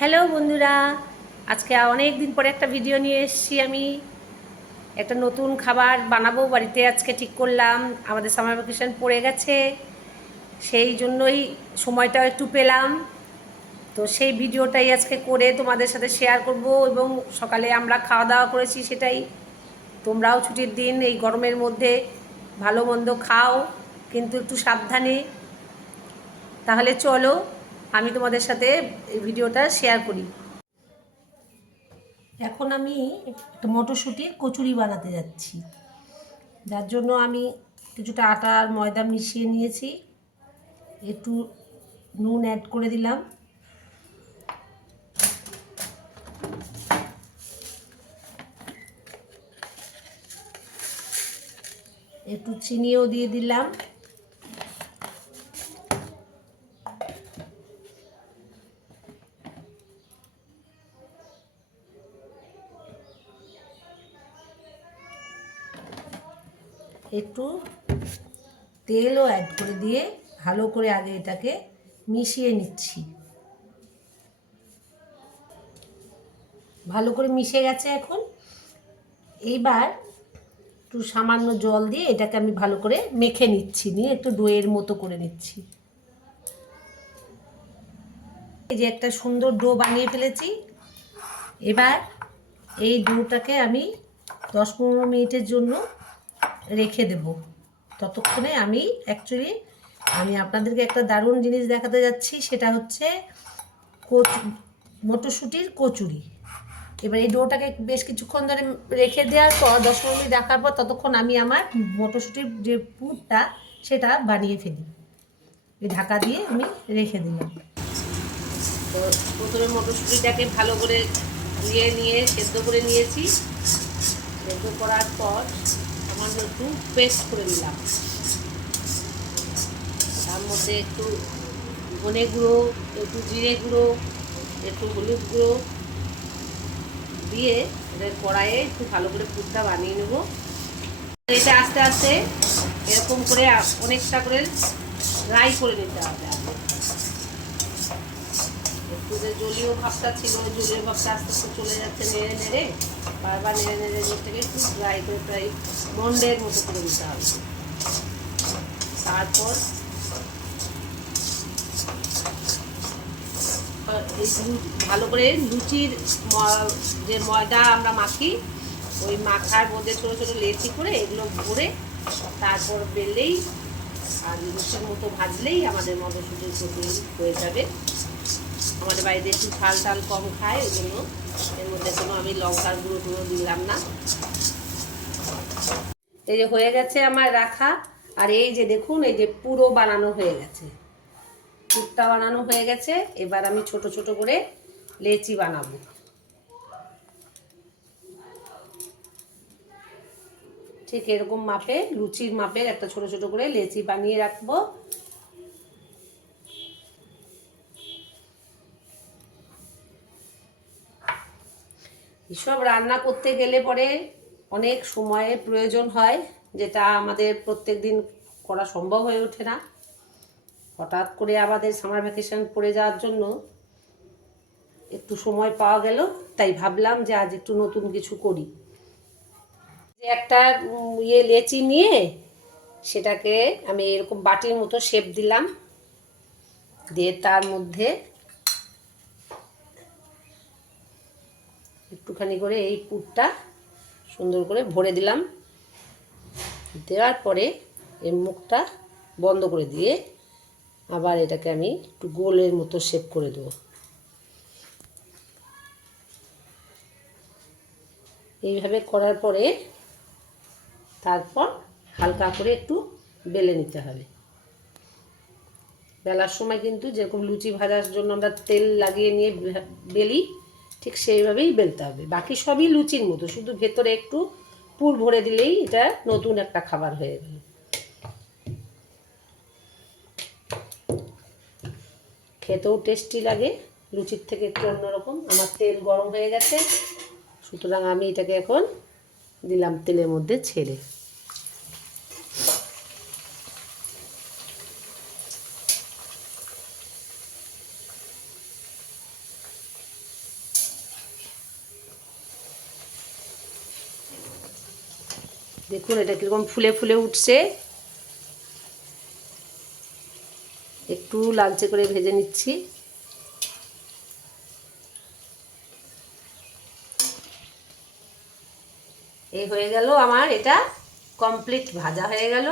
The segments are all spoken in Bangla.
হ্যালো বন্ধুরা, আজকে অনেক দিন পরে একটা ভিডিও নিয়ে এসেছি। আমি একটা নতুন খাবার বানাবো বাড়িতে, আজকে ঠিক করলাম। আমাদের সামার ভ্যাকেশন পড়ে গেছে, সেই জন্যই সময়টাও একটু পেলাম। তো সেই ভিডিওটাই আজকে করে তোমাদের সাথে শেয়ার করব। এবং সকালে আমরা খাওয়া দাওয়া করেছি, সেটাই। তোমরাও ছুটির দিন এই গরমের মধ্যে ভালো মন্দ খাও, কিন্তু একটু সাবধানে। তাহলে চলো আমি তোমাদের সাথে এই ভিডিওটা শেয়ার করি। এখন আমি একটা মটরশুঁটির কচুরি বানাতে যাচ্ছি, যার জন্য আমি কিছুটা আটা আর ময়দা মিশিয়ে নিয়েছি। একটু নুন অ্যাড করে দিলাম, একটু চিনিও দিয়ে দিলাম। একটু তেলও অ্যাড করে দিয়ে ভালো করে আগে এটাকে মিশিয়ে নিচ্ছি। ভালো করে মিশে গেছে। এখন এইবার একটু সামান্য জল দিয়ে এটাকে আমি ভালো করে মেখে নিচ্ছি, নিয়ে একটু ডোয়ের মতো করে নিচ্ছি। এই যে একটা সুন্দর ডো বানিয়ে ফেলেছি। এবার এই ডোটাকে আমি 10-15 মিনিটের জন্য রেখে দেব। ততক্ষণে আমি আপনাদেরকে একটা দারুণ জিনিস দেখাতে যাচ্ছি, সেটা হচ্ছে মটরশুঁটির কচুরি। এবার এই ডোটাকে বেশ কিছুক্ষণ ধরে রেখে দেওয়ার পর 10-15 মিনিট রাখার পর ততক্ষণ আমি আমার মটরশুঁটির যে পুরটা সেটা বানিয়ে ফেলি। এই ঢাকা দিয়ে আমি রেখে দিলাম। তো প্রথমে মটরশুঁটিটাকে ভালো করে ধুয়ে নিয়ে সেদ্ধ করে নিয়েছি। সেদ্ধ করার পর সামান্য একটু পেস্ট করে নিলাম। তার মধ্যে একটু ধনে গুঁড়ো, একটু জিরে গুঁড়ো, একটু হলুদ গুঁড়ো দিয়ে এবার কড়াইয়ে একটু ভালো করে পুরটা বানিয়ে নেব। এটা আস্তে আস্তে এরকম করে অনেকটা করে ফ্রাই করে নিতে হবে। একটু যে জলীয় ভাবটা ছিল, জলীয় ভাবটা আস্তে আস্তে চলে যাচ্ছে। নেড়ে নেড়ে বারবার নেড়ে নেড়ে থেকে একটু ফ্রাই করে প্রায় মন্ডের মতো করে দিতে হবে। তারপর ভালো করে লুচির যে ময়দা আমরা মাখি, ওই মাখার মধ্যে ছোটো ছোটো লেচি করে এগুলো ভরে তারপর বেললেই আর লুচির মতো ভাজলেই আমাদের মটরশুঁটির কচুরি হয়ে যাবে। আমাদের বাড়িতে একটু ঝাল টাল কম খায়, ওই জন্য এর মধ্যে কোনো আমি লঙ্কার গুঁড়ো টুড়ো দিলাম না। এই যে হয়ে গেছে আমার রাখা। আর এই যে দেখুন, এই যে পুরো বানানো হয়ে গেছে, পুরটা বানানো হয়ে গেছে। এবার আমি ছোট ছোট করে লেচি বানাবো। ঠিক এরকম মাপে, লুচির মাপের একটা ছোট ছোট করে লেচি বানিয়ে রাখবো। এসব রান্না করতে গেলে পরে অনেক সময়ের প্রয়োজন হয়, যেটা আমাদের প্রত্যেক দিন করা সম্ভব হয়ে ওঠে না। হঠাৎ করে আমাদের সামার ভ্যাকেশন পড়ে যাওয়ার জন্য একটু সময় পাওয়া গেল, তাই ভাবলাম যে আজ একটু নতুন কিছু করি। যে একটা লেচি নিয়ে সেটাকে আমি এরকম বাটির মতো শেপ দিলাম, দিয়ে তার মধ্যে একটুখানি করে এই পুরটা সুন্দর করে ভরে দিলাম। দেওয়ার পরে এর মুখটা বন্ধ করে দিয়ে আবার এটাকে আমি একটু গোলের মতো শেপ করে দেবো। এইভাবে করার পরে তারপর হালকা করে একটু বেলে নিতে হবে। বেলার সময় কিন্তু যেরকম লুচি ভাজার জন্য আমরা তেল লাগিয়ে নিয়ে বেলি, ঠিক সেইভাবেই বেলতে হবে। বাকি সবই লুচির মতো, শুধু ভেতরে একটু পুর ভরে দিলেই এটা নতুন একটা খাবার হয়ে গেল। খেতেও টেস্টি লাগে, লুচির থেকে একটু অন্যরকম। আমার তেল গরম হয়ে গেছে, সুতরাং আমি এটাকে এখন দিলাম তেলের মধ্যে ছেড়ে। দেখুন এটা কীরকম ফুলে ফুলে উঠছে। একটু লালচে করে ভেজে নিচ্ছি। এই হয়ে গেল আমার, এটা কমপ্লিট ভাজা হয়ে গেল।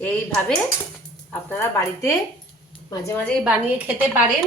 এইভাবে আপনারা বাড়িতে মাঝে মাঝেই বানিয়ে খেতে পারেন।